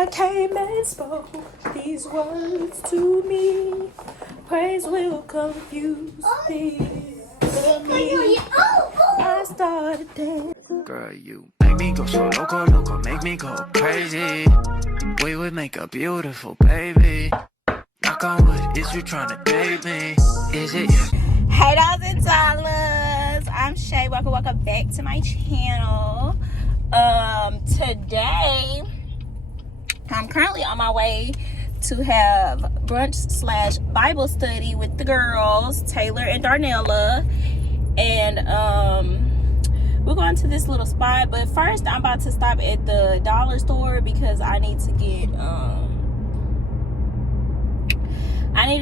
I came and spoke these words to me. Praise will confuse me. I started dancing. Girl, you make me go so loco, loco, make me go crazy. We would make a beautiful baby. Knock on wood, is you trying to date me? Is it you? Hey dolls and dollars, I'm Shay. Welcome back to my channel. Today I'm currently on my way to have brunch / Bible study with the girls, Taylor and Darnella, and we're going to this little spot. But first, I'm about to stop at the dollar store because I need to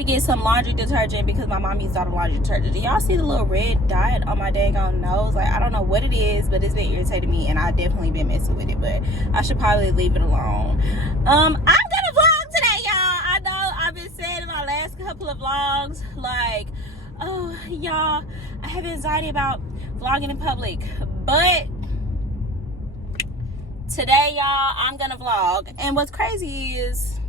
get some laundry detergent because my mom used all the laundry detergent. Do y'all see the little red dot on my daggone nose? Like, I don't know what it is, but it's been irritating me, and I've definitely been messing with it, but I should probably leave it alone. I'm gonna vlog today, y'all. I know I've been saying in my last couple of vlogs, like, oh, y'all, I have anxiety about vlogging in public, but today, y'all, I'm gonna vlog. And what's crazy is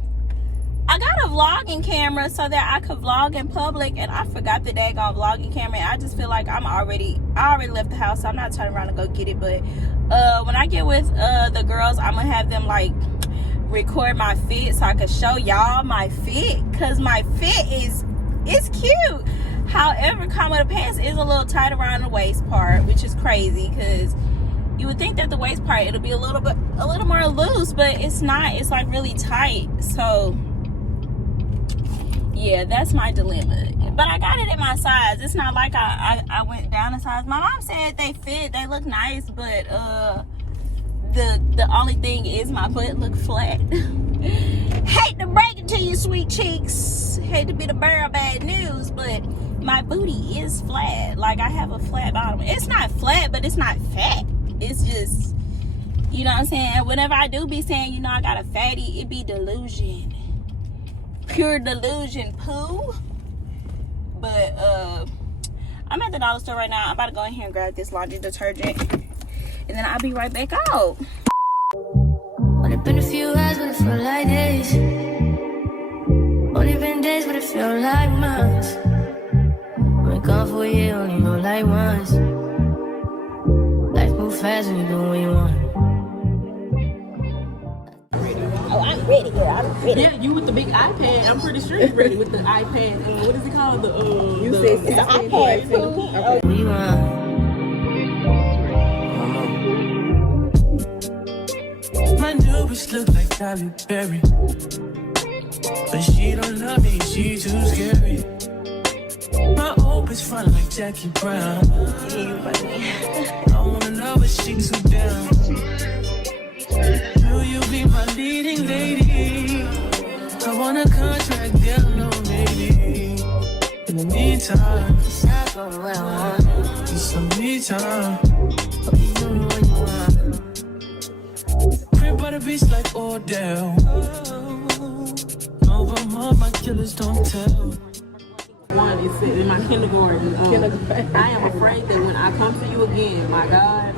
I got a vlogging camera so that I could vlog in public, and I forgot the daggone vlogging camera. And I just feel like I already left the house, so I'm not turning around to go get it. But when I get with the girls, I'm gonna have them like record my fit so I can show y'all my fit, because my fit it's cute. However, the pants is a little tight around the waist part, which is crazy because you would think that the waist part it'll be a little more loose, but it's not. It's like really tight. So yeah, that's my dilemma. But I got it in my size. It's not like I went down a size. My mom said they fit, they look nice, but the only thing is my butt look flat. Hate to break it to you, sweet cheeks. Hate to be the bearer of bad news, but my booty is flat. Like, I have a flat bottom. It's not flat, but it's not fat. It's just, you know what I'm saying? Whenever I do be saying, you know, I got a fatty, it be delusion. Pure delusion poo. But I'm at the dollar store right now. I'm about to go in here and grab this laundry detergent, and then I'll be right back out. Only been a few hours, but it felt like days. Only been days, but it felt like months. Been gone for a year, only know like once. Life move fast when you do what you want. Oh, I'm ready, girl. I'm ready. Yeah, you with the big iPad. I'm pretty sure you're ready with the iPad. What is it called? You said it's an iPad too. What you want? My new bitch look like Tyler Perry, but she don't love me, she too scary. My old bitch front like Jackie Brown. I wanna know but she too down. Will you be my leading lady? I want a contract, girl, no maybe. In the meantime, It's not going where I want. need some me time. Hope you do what you want. Crib by the beach like Odell. Over more, my killers don't tell. One is in my kindergarten. I am afraid that when I come to you again, my God,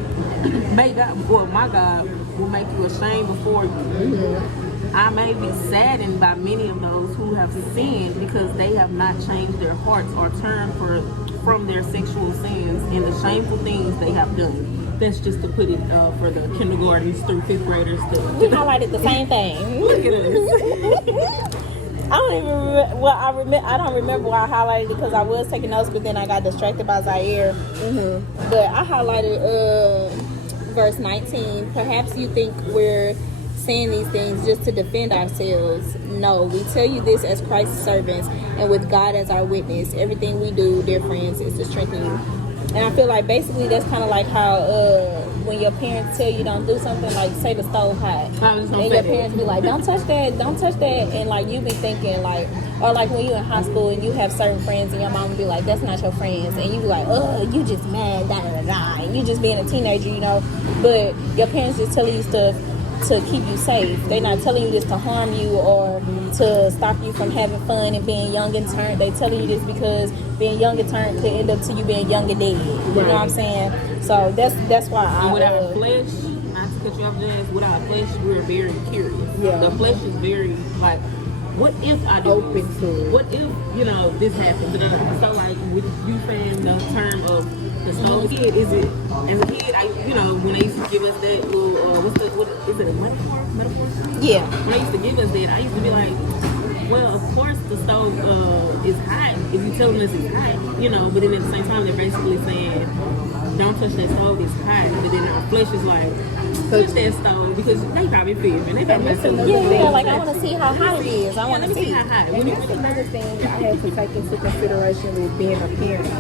my God will make you ashamed before you. Mm-hmm. I may be saddened by many of those who have sinned because they have not changed their hearts or turned from their sexual sins and the shameful things they have done. That's just to put it for the kindergartens through 5th graders. We highlighted the same thing. Look at us. I don't even remember. Well, I don't remember why I highlighted it because I was taking notes, but then I got distracted by Zaire. Mm-hmm. But I highlighted verse 19. Perhaps you think we're saying these things just to defend ourselves. No, we tell you this as Christ's servants and with God as our witness. Everything we do, dear friends, is to strengthen you. And I feel like basically that's kind of like how when your parents tell you don't do something, like say the stove hot, and your parents be like, don't touch that, and like you be thinking like, or like when you in high school and you have certain friends and your mom be like, that's not your friends, and you be like, oh, you just mad, da da da, and you just being a teenager, you know, but your parents just telling you stuff to keep you safe. They're not telling you this to harm you or to stop you from having fun and being young and turned. They telling you this because being young and turned could end up to you being young and dead. You know what I'm saying? So that's why and without flesh, not to cut you off, Jazz, with our flesh, we're very curious. Yeah. The flesh is very, like, what if I do Open this? to it. What if, this happens? So, like, with you saying the term of the stove kid, is it, as a kid, when they used to give us that little, what is it, a metaphor? Yeah. When they used to give us that, I used to be like, well, of course the stove is hot. If you tell them it's hot, but then at the same time, they're basically saying, don't touch that stove, it's hot. But then our flesh is like, touch that stove because they probably feel it. They probably feel Yeah, like I want to see how hot it is. I want to see. how hot. And that's another thing I had to take into consideration with being a parent,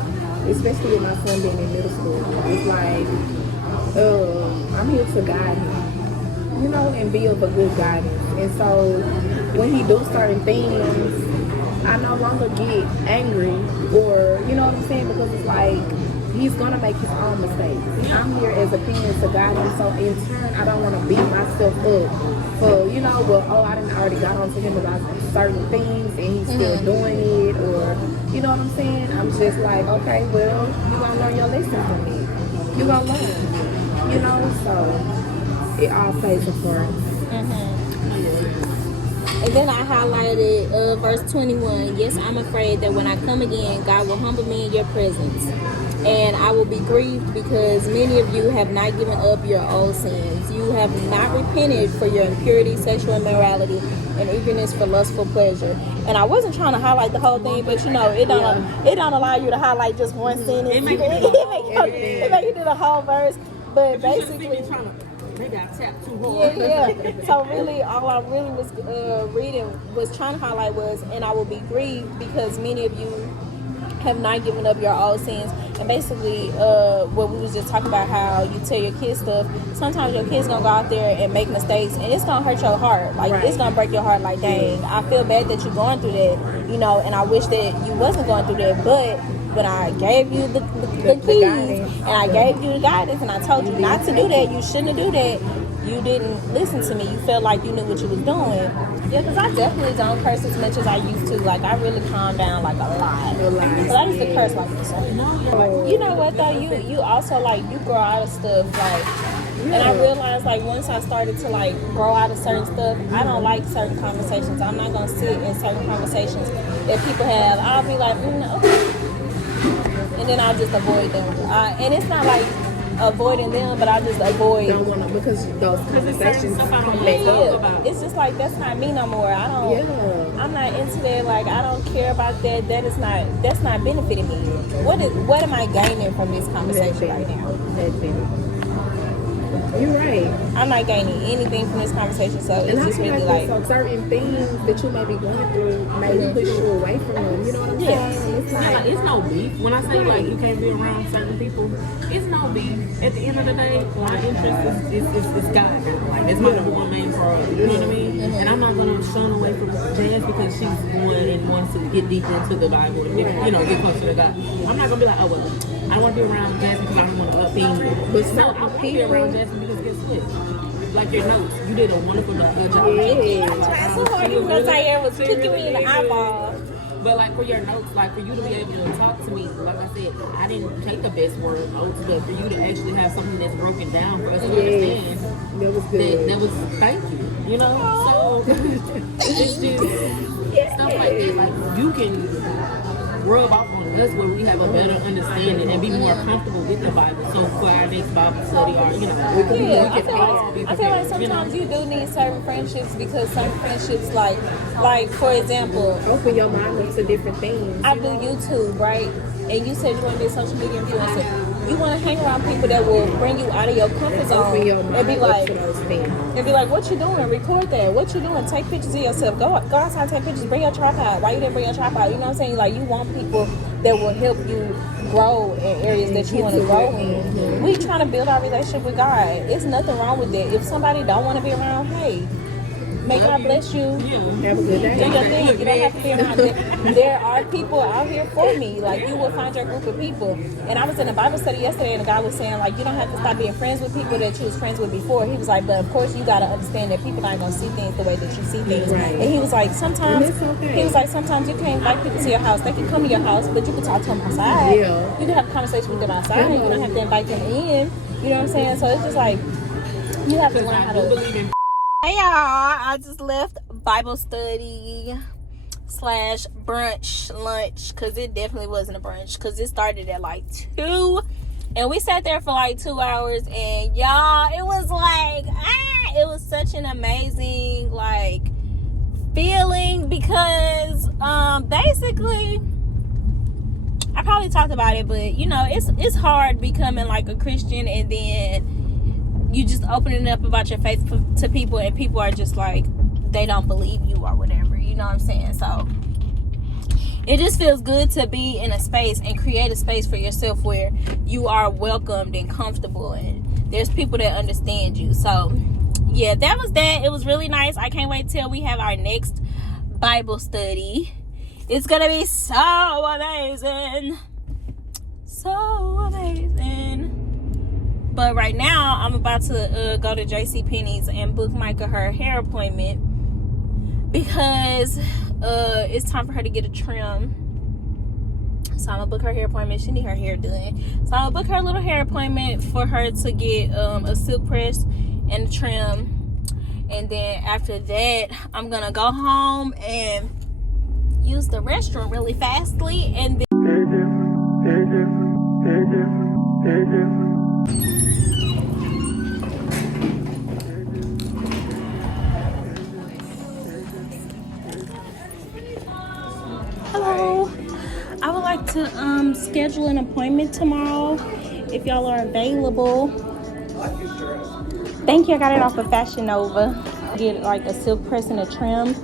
especially with my son being in middle school. It's like, I'm here to guide him, and be of a good guidance. And so when he do certain things, I no longer get angry or, you know what I'm saying? Because it's like, he's gonna make his own mistakes. I'm here as a parent to guide him, so in turn, I don't want to beat myself up for, I didn't already got on to him about certain things and he's still doing it, or, you know what I'm saying? I'm just like, okay, well, you're gonna learn your lesson from me. You're gonna learn, so it all plays a part. And then I highlighted verse 21. Yes, I'm afraid that when I come again, God will humble me in your presence. And I will be grieved because many of you have not given up your old sins. You have not repented for your impurity, sexual immorality, and eagerness for lustful pleasure. And I wasn't trying to highlight the whole thing, but it don't allow you to highlight just one sentence. It make you do the whole verse. But basically, maybe I tapped too hard. Yeah. So really, all I really was reading was trying to highlight was, and I will be grieved because many of you have not given up your old sins. And basically, what we was just talking about, how you tell your kids stuff. Sometimes your kids gonna go out there and make mistakes, and it's gonna hurt your heart. Like it's gonna break your heart. Like, dang, I feel bad that you're going through that, and I wish that you wasn't going through that. But when I gave you the keys and I gave you the guidance and I told you not to do that, you shouldn't do that, you didn't listen to me. You felt like you knew what you was doing. Yeah, because I definitely don't curse as much as I used to. Like, I really calmed down like a lot. But I used to curse like this. You know what though? You also you grow out of stuff and I realized once I started to grow out of certain stuff, I don't like certain conversations. I'm not gonna sit in certain conversations that people have. I'll be like, okay. And then I just avoid them. And it's not avoiding them, but I just avoid. Don't want to, because those conversations come back up. It's just that's not me no more. I don't. Yeah. I'm not into that. I don't care about that. That's not benefiting me. What am I gaining from this conversation right now? That's it. You're right. I'm not gaining anything from this conversation, so it's just really so certain things that you may be going through may push you away from them. You know what I'm saying? It's no beef. When I say you can't be around certain people, it's no beef. At the end of the day, my interest is God. That's my number one main priority. You know what I mean? And I'm not gonna shun away from Jazz because she's one and wants to get deeper into the Bible and get closer to God. I'm not gonna be like, oh well, I want to be around Jazz because I don't want to offend you. But no, I want to be around Jazz because guess what? Like your notes, you did a wonderful job. I tried so hard. Because I was kicking me in the eyeball. But for your notes, for you to be able to talk to me, like I said, I didn't take the best word notes, but for you to actually have something that's broken down for us to understand, that was good. That was thank you. So it's just stuff like that. You can rub off on us where we have a better understanding and be more comfortable with the Bible. So for our next Bible study, or I feel like sometimes you do need certain friendships because certain friendships, like for example, open your mind up to different things. I do YouTube, right? And you said you want to be a social media influencer. You want to hang around people that will bring you out of your comfort zone and be like, what you doing? Record that. What you doing? Take pictures of yourself. Go outside, take pictures. Bring your tripod. Why you didn't bring your tripod? You know what I'm saying? You want people that will help you grow in areas that you want to grow in. We trying to build our relationship with God. It's nothing wrong with that. If somebody don't want to be around, hey, may God bless you. Have a good day. Do your thing. You don't have to be around them. There are people out here for me. You will find your group of people. And I was in a Bible study yesterday, and the guy was saying, you don't have to stop being friends with people that you was friends with before. He was like, but of course you got to understand that people aren't going to see things the way that you see things. Right. And he was like, sometimes you can't invite people to your house. They can come to your house, but you can talk to them outside. Yeah. You can have a conversation with them outside. You don't have to invite them in. You know what I'm saying? So it's just You have to Because learn I how do to. believe in Hey y'all, I just left Bible study / brunch lunch because it definitely wasn't a brunch because it started at like 2 and we sat there for like 2 hours and y'all, it was like it was such an amazing like feeling because basically I probably talked about it, but you know it's hard becoming like a Christian and then you just opening up about your faith to people and people are just like they don't believe you or whatever, you know what I'm saying? So it just feels good to be in a space and create a space for yourself where you are welcomed and comfortable and there's people that understand you. So yeah, that was that. It was really nice. I can't wait till we have our next Bible study. It's gonna be so amazing, so amazing. But right now, I'm about to go to JCPenney's and book Micah her hair appointment because it's time for her to get a trim. So I'm gonna book her hair appointment. She need her hair done. So I'm gonna book her a little hair appointment for her to get a silk press and a trim. And then after that, I'm gonna go home and use the restroom really fastly. And then hello, I would like to schedule an appointment tomorrow if y'all are available. Thank you. I got it off of Fashion Nova. Get like a silk press and a trim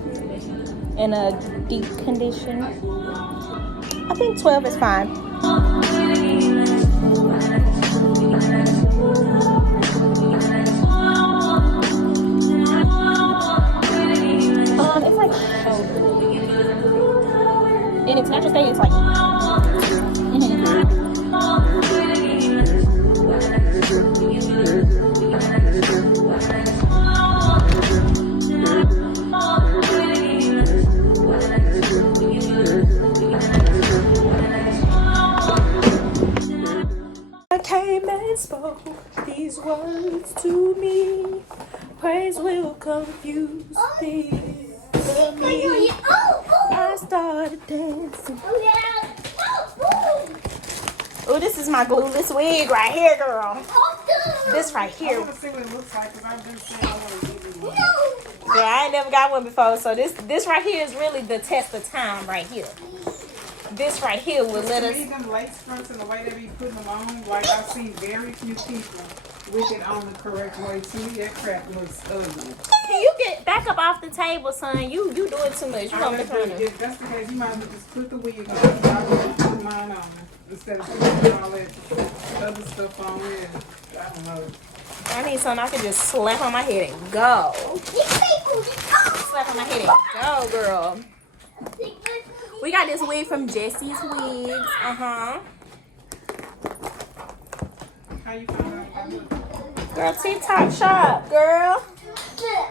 and a deep condition. I think 12 is fine. It's like in its natural state, it's like. I came and spoke these words to me. Praise will confuse these me. I started dancing. Oh, this is my glueless wig right here, girl. This right here. I want to see what it looks like because I've been saying I want to get one. Girl, I ain't never got one before, so this right here is really the test of time right here. This right here will let us. Them lace fronts and the way they be putting them on, like I've seen very few people with it on the correct way. To me, that crap looks ugly. Can you get back up off the table, son? You doing too much. You gonna If that's the case, you might as well just put the wig on. I would put mine on instead of putting all that other stuff on it. I don't know. I need something I can just slap on my head and go. Slap on my head and go, girl. We got this wig from Jesse's Wigs. How you find out about it? Girl, TikTok shop, girl.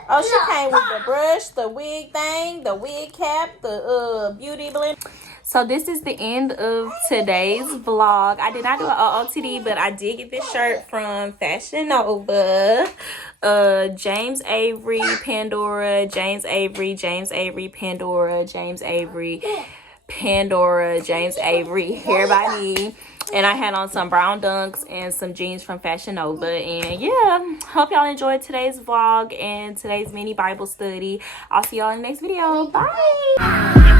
Oh, she came with the brush, the wig thing, the wig cap, the beauty blend. So this is the end of today's vlog. I did not do an OOTD, but I did get this shirt from Fashion Nova. James Avery, Pandora, James Avery, James Avery, Pandora, James Avery, Pandora, James Avery, hair by me. And I had on some brown dunks and some jeans from Fashion Nova. And yeah, hope y'all enjoyed today's vlog and today's mini Bible study. I'll see y'all in the next video. Bye.